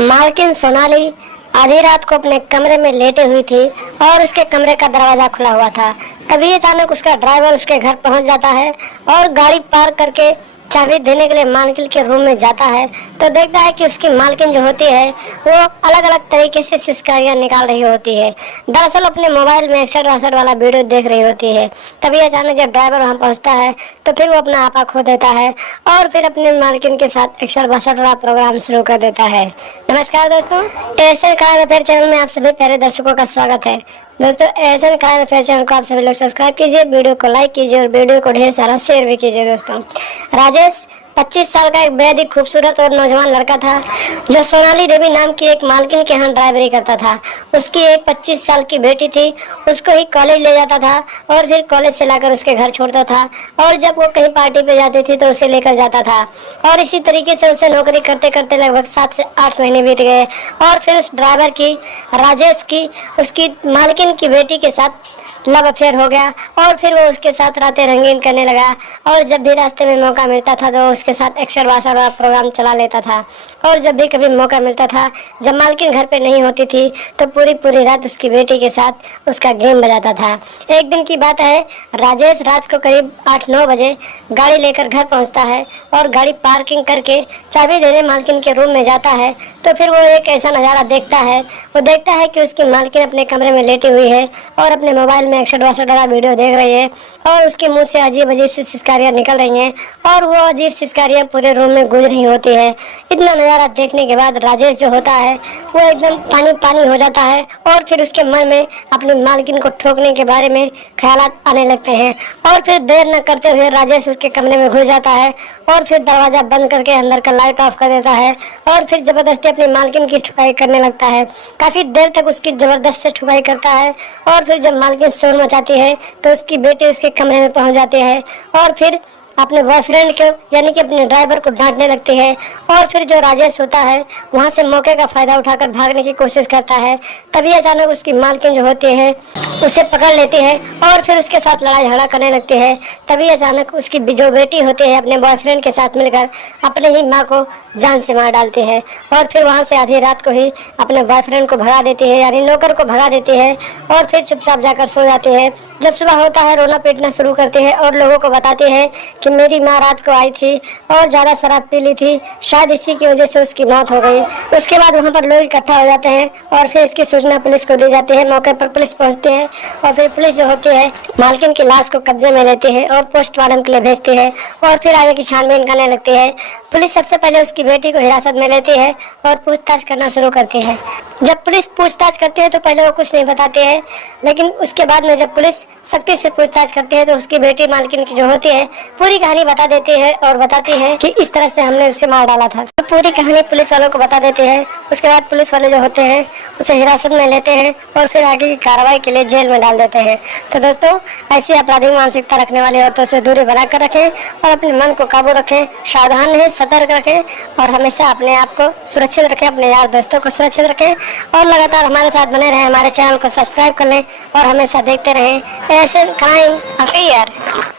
मालकिन सोनाली आधी रात को अपने कमरे में लेटे हुई थी और उसके कमरे का दरवाजा खुला हुआ था। तभी अचानक उसका ड्राइवर उसके घर पहुंच जाता है और गाड़ी पार्क करके चाबी देने के लिए मालकिन के रूम में जाता है तो देखता है कि उसकी मालकिन जो होती है वो अलग अलग तरीके से सिस्कारियाँ निकाल रही होती है। दरअसल अपने मोबाइल में एक्सर वासर वाला वीडियो देख रही होती है। तभी अचानक जब ड्राइवर वहाँ पहुँचता है तो फिर वो अपना आपा खो देता है और फिर अपने मालकिन के साथ एक्सर वासर वाला प्रोग्राम शुरू कर देता है। नमस्कार दोस्तों, एशियन क्राइम अफेयर चैनल में आप सभी प्यारे दर्शकों का स्वागत है। दोस्तों, एशियन क्राइम अफेयर चैनल को आप सभी लोग सब्सक्राइब कीजिए, वीडियो को लाइक कीजिए और वीडियो को ढेर सारा शेयर भी कीजिए। दोस्तों, राजेश 25 साल का एक बेहद ही खूबसूरत और नौजवान लड़का था जो सोनाली देवी नाम की एक मालकिन के यहाँ ड्राइवरी करता था। उसकी एक 25 साल की बेटी थी, उसको ही कॉलेज ले जाता था और फिर कॉलेज से लाकर उसके घर छोड़ता था और जब वो कहीं पार्टी पे जाती थी तो उसे लेकर जाता था और इसी तरीके से उसे नौकरी करते करते लगभग 7 से 8 महीने बीत गए और फिर उस ड्राइवर की, राजेश की, उसकी मालकिन की बेटी के साथ लव अफेयर हो गया और फिर वो उसके साथ रातें रंगीन करने लगा और जब भी रास्ते में मौका मिलता था तो उसके साथ एक्सर वासर वाला प्रोग्राम चला लेता था। और जब भी कभी मौका मिलता था, जब मालकिन घर पे नहीं होती थी तो पूरी पूरी रात उसकी बेटी के साथ उसका गेम बजाता था। एक दिन की बात है, राजेश रात को करीब 8-9 बजे गाड़ी लेकर घर पहुंचता है और गाड़ी पार्किंग करके चाबी देने मालकिन के रूम में जाता है तो फिर वो एक ऐसा नज़ारा देखता है। वो देखता है कि उसकी मालकिन अपने कमरे में लेटी हुई है और अपने मोबाइल में एक्सर वासर वाला वीडियो देख रही है और उसके मुंह से अजीब अजीब सी सिस्कारियाँ निकल रही हैं और वो अजीब सिस्कारियाँ पूरे रूम में गूंज रही होती है। इतना नज़ारा देखने के बाद राजेश जो होता है वो एकदम पानी पानी हो जाता है और फिर उसके मन में अपनी मालकिन को ठोकने के बारे में ख्यालात आने लगते हैं और फिर देर न करते हुए राजेश उसके कमरे में घुस जाता है और फिर दरवाज़ा बंद करके अंदर का लाइट ऑफ कर देता है और फिर ज़बरदस्ती अपनी मालकिन की ठुकाई करने लगता है। काफ़ी देर तक उसकी ज़बरदस्त से ठुकाई करता है और फिर जब मालकिन शोर मचाती है तो उसकी बेटी उसके कमरे में पहुंच जाती है और फिर अपने बॉयफ्रेंड को यानी कि अपने ड्राइवर को डांटने लगती है और फिर जो राजेश होता है वहाँ से मौके का फ़ायदा उठाकर भागने की कोशिश करता है। तभी अचानक उसकी मालकिन जो होती है उसे पकड़ लेती है और फिर उसके साथ लड़ाई झगड़ा करने लगती है। तभी अचानक उसकी जो बेटी होती है अपने बॉयफ्रेंड के साथ मिलकर अपने ही माँ को जान से मार डालती है और फिर वहाँ से आधी रात को ही अपने बॉयफ्रेंड को भगा देती है, यानी नौकर को भगा देती है और फिर चुपचाप जाकर सो जाती है। जब सुबह होता है रोना पीटना शुरू करती है और लोगों को बताती है कि मेरी माँ रात को आई थी और ज़्यादा शराब पी ली थी, शायद इसी की वजह से उसकी मौत हो गई। उसके बाद वहाँ पर लोग इकट्ठा हो जाते हैं और फिर इसकी सूचना पुलिस को दी जाती है। मौके पर पुलिस पहुँचती है और फिर पुलिस जो होती है मालकिन की लाश को कब्जे में लेती है और पोस्टमार्टम के लिए भेजती है और फिर आगे की छानबीन करने लगती है। पुलिस सबसे पहले उसकी बेटी को हिरासत में लेती है और पूछताछ करना शुरू करती है। जब पुलिस पूछताछ करती है तो पहले वो कुछ नहीं बताती है, लेकिन उसके बाद में जब पुलिस सख्ती से पूछताछ करती है तो उसकी बेटी मालकिन की जो होती है पूरी कहानी बता देती है और बताती है कि इस तरह से हमने उसे मार डाला था। तो पूरी कहानी पुलिस वालों को बता देती है। उसके बाद पुलिस वाले जो होते हैं उसे हिरासत में लेते हैं और फिर आगे की कार्रवाई के लिए जेल में डाल देते हैं। तो दोस्तों, ऐसी आपराधिक मानसिकता रखने वाली औरतों से दूरी बनाकर रखें और अपने मन को काबू रखें, सावधान रहें, सतर्क रखें और हमेशा अपने आप को सुरक्षित रखें, अपने यार दोस्तों को सुरक्षित रखें और लगातार हमारे साथ बने रहें। हमारे चैनल को सब्सक्राइब कर लें और हमेशा देखते रहें एशियन क्राइम अफेयर।